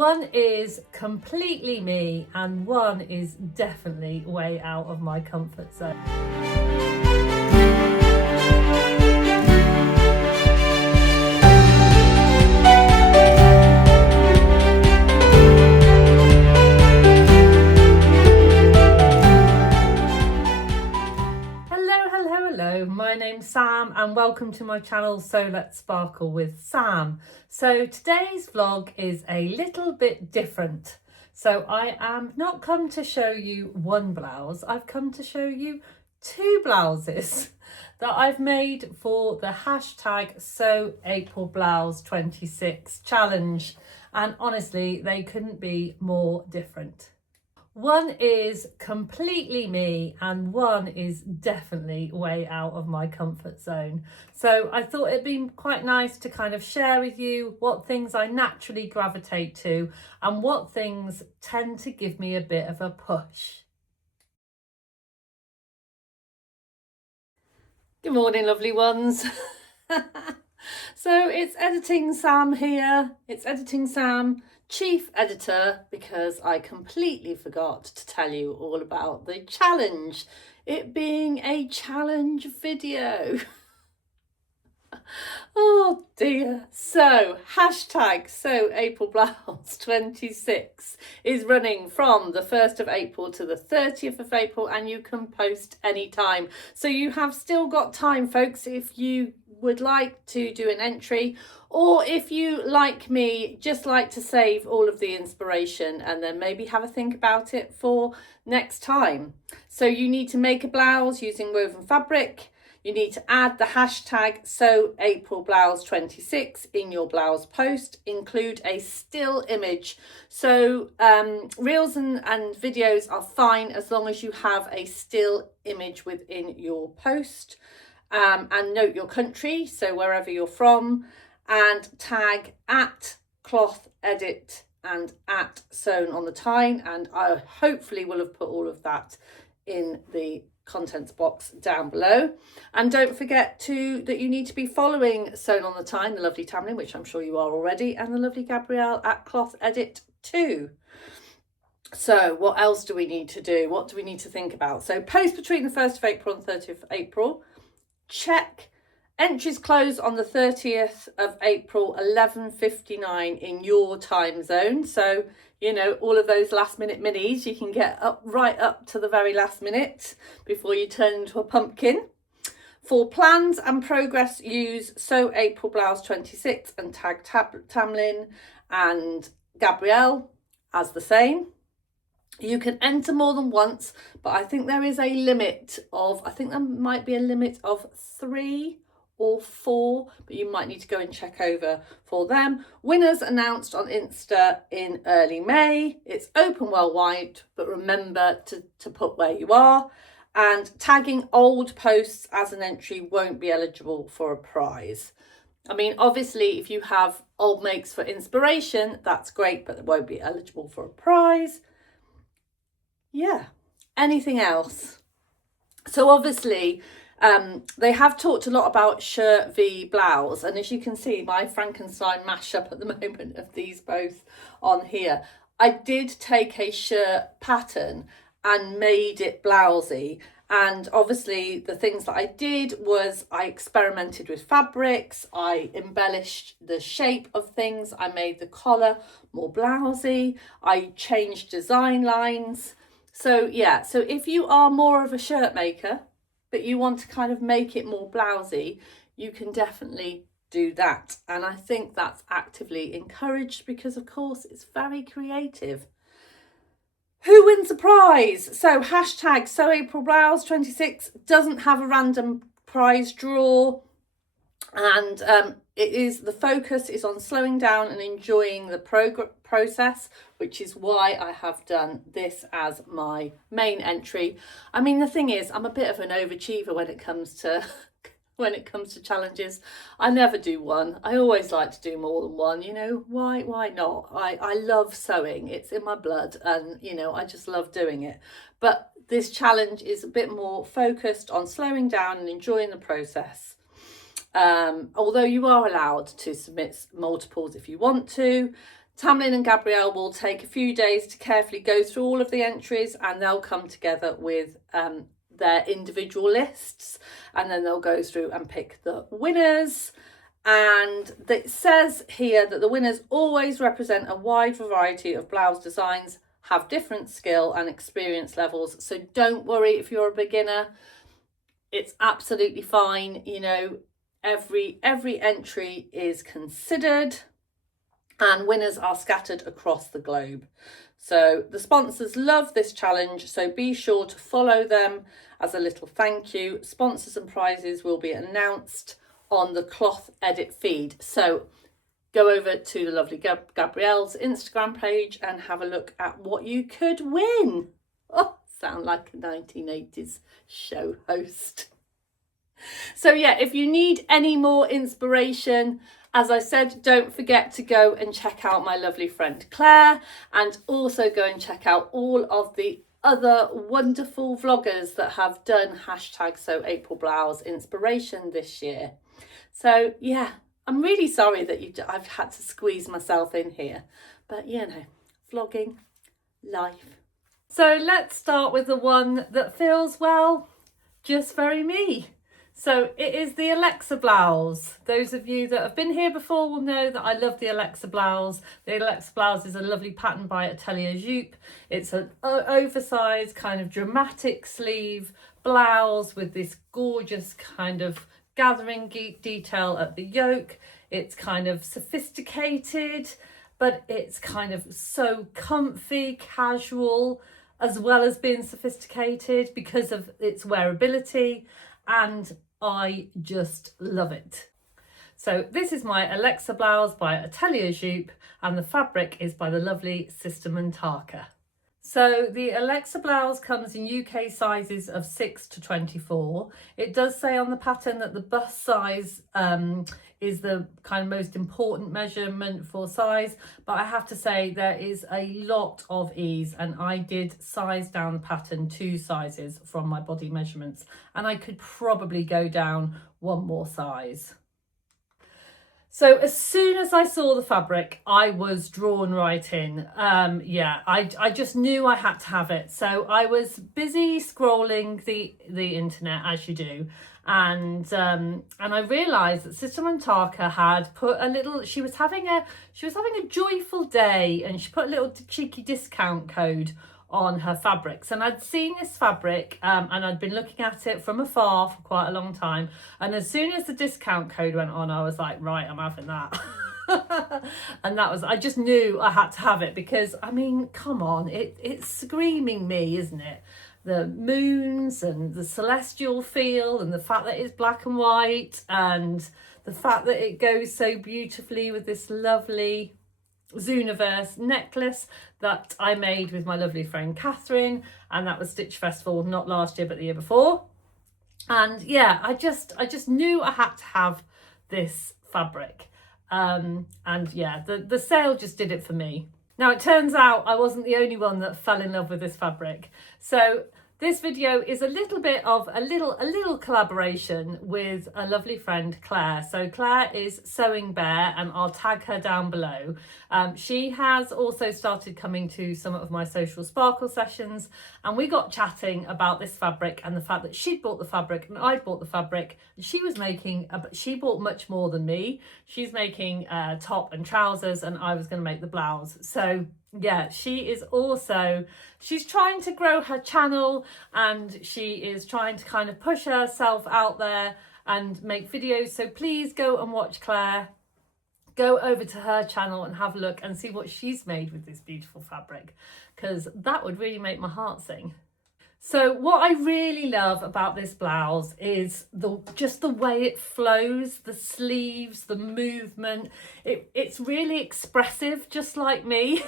One is completely me and one is definitely way out of my comfort zone. Hello, my name's Sam and welcome to my channel So Let's Sparkle with Sam. So today's vlog is a little bit different. So I am not come to show you one blouse, I've come to show you two blouses that I've made for the hashtag Sew April Blouse 26 challenge, and honestly they couldn't be more different. One is completely me and one is definitely way out of my comfort zone. So I thought it'd be quite nice to kind of share with you what things I naturally gravitate to and what things tend to give me a bit of a push. Good morning, lovely ones. So it's Editing Sam here. It's Editing Sam, Chief Editor, because I completely forgot to tell you all about the challenge. It being a challenge video. Oh dear. So hashtag Sew April Blouse 26 is running from the 1st of April to the 30th of April, and you can post anytime. So you have still got time, folks, if you would like to do an entry, or if you, like me, just like to save all of the inspiration and then maybe have a think about it for next time. So you need to make a blouse using woven fabric. You need to add the hashtag Sew April Blouse 26 in your blouse post. Include a still image. So reels and videos are fine as long as you have a still image within your post. And note your country, so wherever you're from, and tag at cloth edit and at sewn on the tyne, and I hopefully will have put all of that in the contents box down below. And don't forget that you need to be following Sewn on the Tyne, the lovely Tamlin, which I'm sure you are already, and the lovely Gabrielle at cloth edit too. So what else do we need to do? What do we need to think about? So post between the 1st of April and 30th of April. Check entries close on the 30th of April, 11:59 in your time zone. So, you know, all of those last minute minis, you can get right up to the very last minute before you turn into a pumpkin. For plans and progress, use Sew April Blouse 26 and tag Tamlin and Gabrielle as the same. You can enter more than once, but I think there is a limit of, I think there might be a limit of 3 or 4, but you might need to go and check over for them. Winners announced on Insta in early May. It's open worldwide, but remember to put where you are. And tagging old posts as an entry won't be eligible for a prize. I mean, obviously, if you have old makes for inspiration, that's great, but it won't be eligible for a prize. Yeah, anything else? So obviously they have talked a lot about shirt v blouse, and as you can see, my Frankenstein mashup at the moment of these both on here. I did take a shirt pattern and made it blousey, and obviously the things that I did was I experimented with fabrics, I embellished the shape of things, I made the collar more blousey, I changed design lines. So yeah, so if you are more of a shirt maker, but you want to kind of make it more blousey, you can definitely do that. And I think that's actively encouraged because, of course, it's very creative. Who wins the prize? So hashtag Sew April Blouse 26 doesn't have a random prize draw. And the focus is on slowing down and enjoying the process, which is why I have done this as my main entry. I mean, the thing is, I'm a bit of an overachiever when it comes to challenges. I never do one. I always like to do more than one. You know, why not? I love sewing. It's in my blood, and you know, I just love doing it. But this challenge is a bit more focused on slowing down and enjoying the process. Although you are allowed to submit multiples if you want to. Tamlin and Gabrielle will take a few days to carefully go through all of the entries, and they'll come together with their individual lists, and then they'll go through and pick the winners. And it says here that the winners always represent a wide variety of blouse designs, have different skill and experience levels. So don't worry if you're a beginner, it's absolutely fine. You know, every entry is considered, and winners are scattered across the globe. So the sponsors love this challenge, so be sure to follow them as a little thank you. Sponsors and prizes will be announced on the Cloth Edit feed. So go over to the lovely Gabrielle's Instagram page and have a look at what you could win. Oh, sound like a 1980s show host. So yeah, if you need any more inspiration, as I said, don't forget to go and check out my lovely friend Clare, and also go and check out all of the other wonderful vloggers that have done #SewAprilBlouse inspiration this year. So yeah, I'm really sorry that I've had to squeeze myself in here, but you know, vlogging, life. So let's start with the one that feels, well, just very me. So it is the Alexa blouse. Those of you that have been here before will know that I love the Alexa blouse. The Alexa blouse is a lovely pattern by Atelier Jupe. It's an oversized kind of dramatic sleeve blouse with this gorgeous kind of gathering detail at the yoke. It's kind of sophisticated, but it's kind of so comfy, casual, as well as being sophisticated because of its wearability, and I just love it. So this is my Alexa blouse by Atelier Jupe, and the fabric is by the lovely Sister Mintaka. So the Alexa blouse comes in UK sizes of 6 to 24. It does say on the pattern that the bust size is the kind of most important measurement for size, but I have to say there is a lot of ease, and I did size down the pattern 2 sizes from my body measurements, and I could probably go down 1 more size. So as soon as I saw the fabric, I was drawn right in. Yeah, I just knew I had to have it. So I was busy scrolling the internet, as you do, and I realised that Sister Mintaka had put a little. She was having a joyful day, and she put a little cheeky discount code on her fabrics, and I'd seen this fabric and I'd been looking at it from afar for quite a long time, and as soon as the discount code went on, I was like, right, I'm having that. And that was, I just knew I had to have it, because I mean, come on, it's screaming me, isn't it? The moons and the celestial feel, and the fact that it's black and white, and the fact that it goes so beautifully with this lovely Zooniverse necklace that I made with my lovely friend Catherine, and that was Stitch Festival, not last year but the year before. And yeah, I just knew I had to have this fabric, and yeah, the sale just did it for me. Now it turns out I wasn't the only one that fell in love with this fabric. So this video is a little bit of a little collaboration with a lovely friend, Clare. So Clare is Sewing Bear, and I'll tag her down below. She has also started coming to some of my social sparkle sessions, and we got chatting about this fabric and the fact that she'd bought the fabric and I'd bought the fabric. She was making, she bought much more than me. She's making top and trousers, and I was going to make the blouse. So yeah, she's trying to grow her channel, and she is trying to kind of push herself out there and make videos. So please go and watch Clare. Go over to her channel and have a look and see what she's made with this beautiful fabric, because that would really make my heart sing. So what I really love about this blouse is just the way it flows, the sleeves, the movement. It's really expressive, just like me.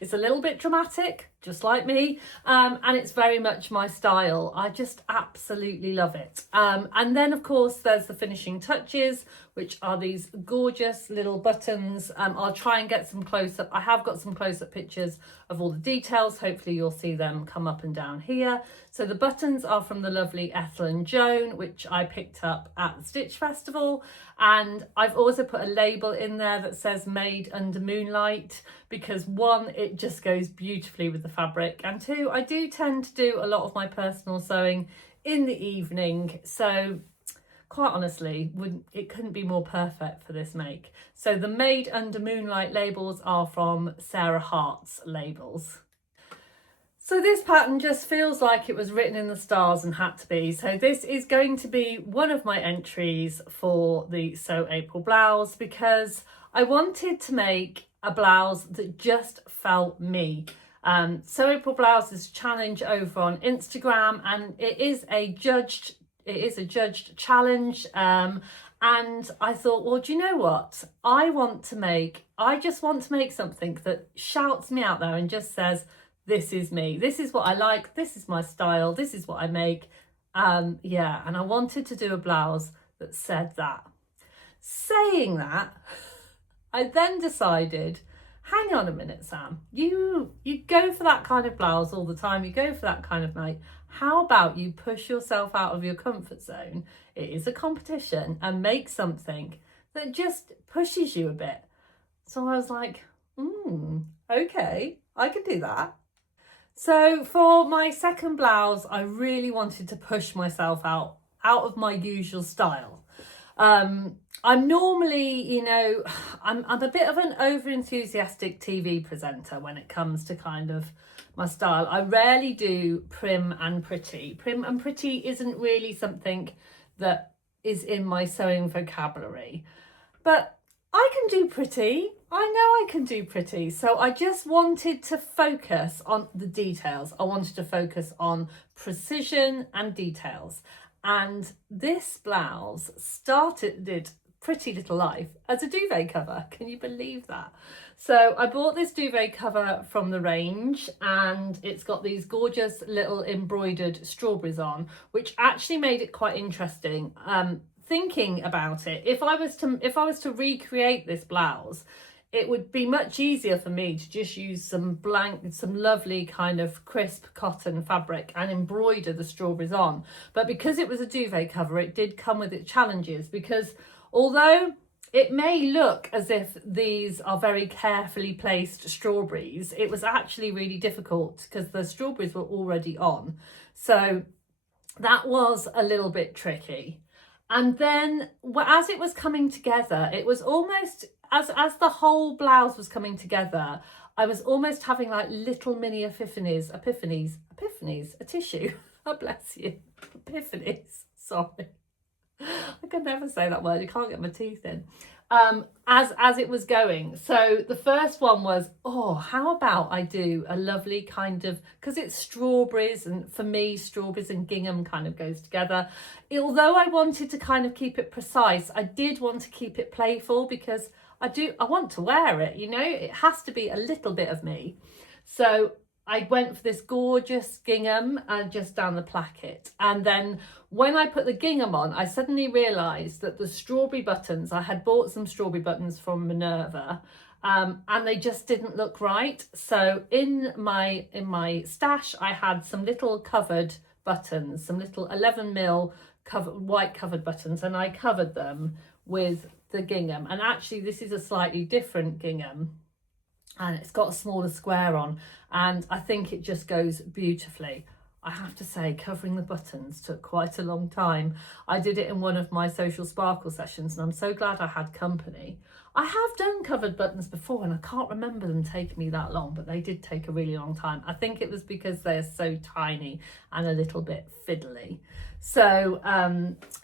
It's a little bit dramatic, just like me, and it's very much my style. I just absolutely love it. And then of course there's the finishing touches, which are these gorgeous little buttons. I'll try and get some close-up. I have got some close-up pictures of all the details. Hopefully you'll see them come up and down here. So the buttons are from the lovely Ethel and Joan, which I picked up at the Stitch Festival. And I've also put a label in there that says made under moonlight, because one, it just goes beautifully with the fabric, and two, I do tend to do a lot of my personal sewing in the evening, so quite honestly it couldn't be more perfect for this make. So the made under moonlight labels are from Sarah Hart's labels. So this pattern just feels like it was written in the stars and had to be. So this is going to be one of my entries for the Sew April blouse, because I wanted to make a blouse that just felt me. Sew April Blouses challenge over on Instagram, and it is a judged challenge. And I thought, well, do you know what? I just want to make something that shouts me out there and just says, this is me. This is what I like. This is my style. This is what I make. Yeah, and I wanted to do a blouse that said that. Saying that, I then decided, hang on a minute, Sam, you go for that kind of blouse all the time. You go for that kind of make. How about you push yourself out of your comfort zone? It is a competition, and make something that just pushes you a bit. So I was like, okay, I can do that. So for my second blouse, I really wanted to push myself out of my usual style. I'm normally, you know, I'm a bit of an over-enthusiastic TV presenter when it comes to kind of my style. I rarely do prim and pretty. Prim and pretty isn't really something that is in my sewing vocabulary. But I can do pretty. I know I can do pretty. So I just wanted to focus on the details. I wanted to focus on precision and details. And this blouse started pretty little life as a duvet cover. Can you believe that? So I bought this duvet cover from the range, and it's got these gorgeous little embroidered strawberries on, which actually made it quite interesting. Thinking about it, if I was to recreate this blouse, it would be much easier for me to just use some lovely kind of crisp cotton fabric and embroider the strawberries on. But because it was a duvet cover, it did come with its challenges, because although it may look as if these are very carefully placed strawberries, it was actually really difficult because the strawberries were already on. So that was a little bit tricky. And then as it was coming together, it was almost, as the whole blouse was coming together, I was almost having like little mini epiphanies, a tissue, oh bless you, epiphanies, sorry. I can never say that word, I can't get my teeth in. As it was going. So the first one was, oh, how about I do a lovely kind of, because it's strawberries, and for me strawberries and gingham kind of goes together. Although I wanted to kind of keep it precise, I did want to keep it playful, because I want to wear it, you know, it has to be a little bit of me. So I went for this gorgeous gingham just down the placket. And then when I put the gingham on, I suddenly realised that the strawberry buttons, I had bought some strawberry buttons from Minerva, and they just didn't look right. So in my stash, I had some little covered buttons, some little 11mm white covered buttons, and I covered them with the gingham. And actually this is a slightly different gingham, and it's got a smaller square on, and I think it just goes beautifully. I have to say, covering the buttons took quite a long time. I did it in one of my Social Sparkle sessions, and I'm so glad I had company. I have done covered buttons before, and I can't remember them taking me that long, but they did take a really long time. I think it was because they're so tiny and a little bit fiddly. So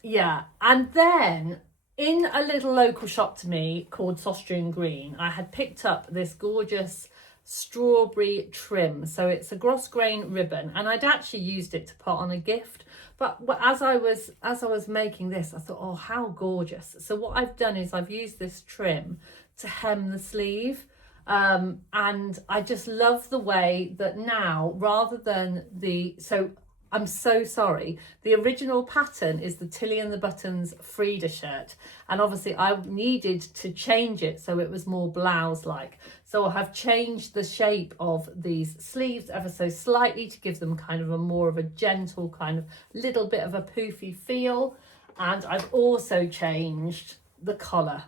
yeah, and then in a little local shop to me called Saustrian Green, I had picked up this gorgeous strawberry trim. So it's a gross grain ribbon, and I'd actually used it to put on a gift. But as I was making this, I thought, oh, how gorgeous. So what I've done is I've used this trim to hem the sleeve. And I just love the way that now, rather than so I'm so sorry, the original pattern is the TillyButtons Frida shirt, and obviously I needed to change it so it was more blouse like. So I have changed the shape of these sleeves ever so slightly to give them kind of a more of a gentle kind of little bit of a poofy feel. And I've also changed the collar.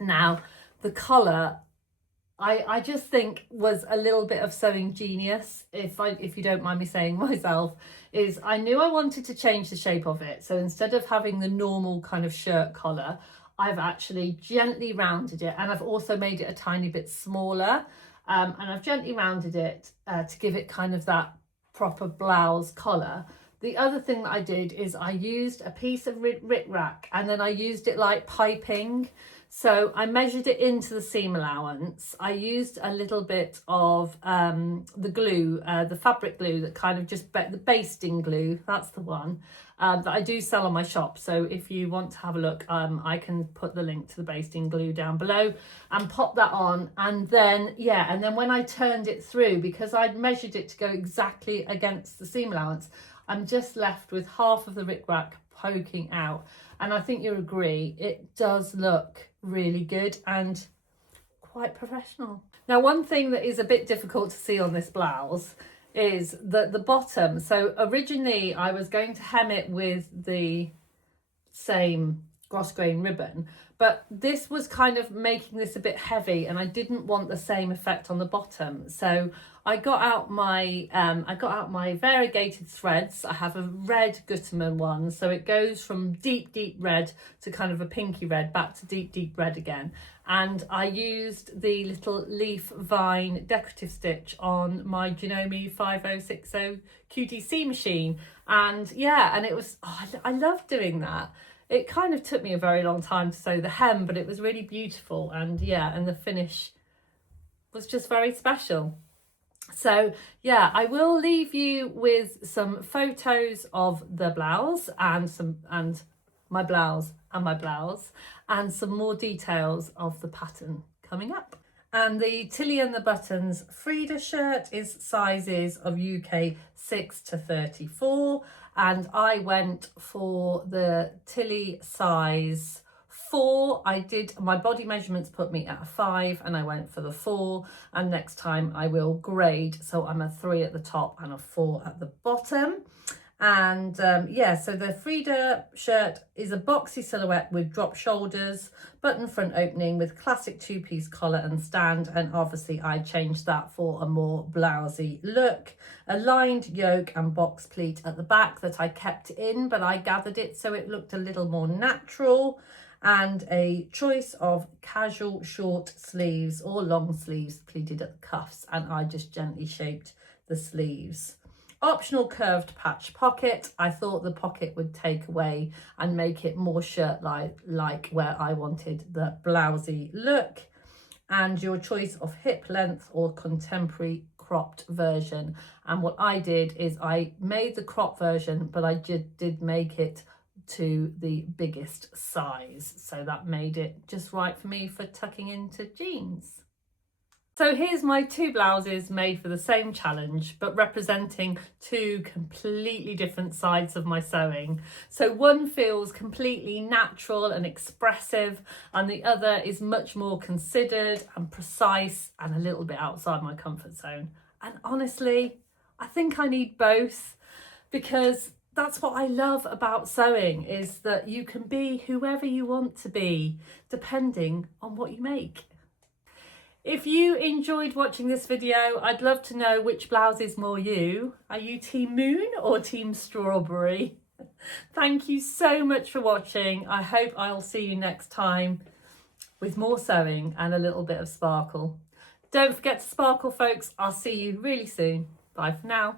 Now the collar, I just think was a little bit of sewing genius, if you don't mind me saying myself, is I knew I wanted to change the shape of it. So instead of having the normal kind of shirt collar, I've actually gently rounded it, and I've also made it a tiny bit smaller. And I've gently rounded it to give it kind of that proper blouse collar. The other thing that I did is I used a piece of rickrack, and then I used it like piping. So I measured it into the seam allowance. I used a little bit of the glue, the fabric glue that kind of just, the basting glue, that's the one, that I do sell on my shop. So if you want to have a look, I can put the link to the basting glue down below and pop that on. And then, yeah, and then when I turned it through, because I'd measured it to go exactly against the seam allowance, I'm just left with half of the rickrack poking out. And I think you'll agree, it does look really good and quite professional. Now, one thing that is a bit difficult to see on this blouse is that the bottom, so originally I was going to hem it with the same grosgrain ribbon, but this was kind of making this a bit heavy and I didn't want the same effect on the bottom. So I got out my variegated threads. I have a red Gutermann one, so it goes from deep red to kind of a pinky red back to deep red again. And I used the little leaf vine decorative stitch on my Janome 5060 QTC machine, and yeah, and it was, I love doing that. It kind of took me a very long time to sew the hem, but it was really beautiful, and yeah, and the finish was just very special. So yeah, I will leave you with some photos of the blouse and my blouse and some more details of the pattern coming up. And the TillyButtons Frida shirt is sizes of UK 6 to 34, and I went for the Tilly size 4. My body measurements put me at a 5 and I went for the 4, and next time I will grade, so I'm a 3 at the top and a 4 at the bottom. And yeah, so the Frida shirt is a boxy silhouette with drop shoulders, button front opening with classic 2-piece collar and stand, and obviously I changed that for a more blousey look. A lined yoke and box pleat at the back that I kept in, but I gathered it so it looked a little more natural, and a choice of casual short sleeves or long sleeves pleated at the cuffs, and I just gently shaped the sleeves. Optional curved patch pocket. I thought the pocket would take away and make it more shirt-like where I wanted the blousey look. And your choice of hip length or contemporary cropped version. And what I did is I made the crop version, but I did make it to the biggest size. So that made it just right for me for tucking into jeans. So here's my 2 blouses made for the same challenge, but representing 2 completely different sides of my sewing. So one feels completely natural and expressive, and the other is much more considered and precise and a little bit outside my comfort zone. And honestly, I think I need both, because that's what I love about sewing, is that you can be whoever you want to be, depending on what you make. If you enjoyed watching this video, I'd love to know which blouse is more you. Are you Team Moon or Team Strawberry? Thank you so much for watching. I hope I'll see you next time with more sewing and a little bit of sparkle. Don't forget to sparkle, folks. I'll see you really soon. Bye for now.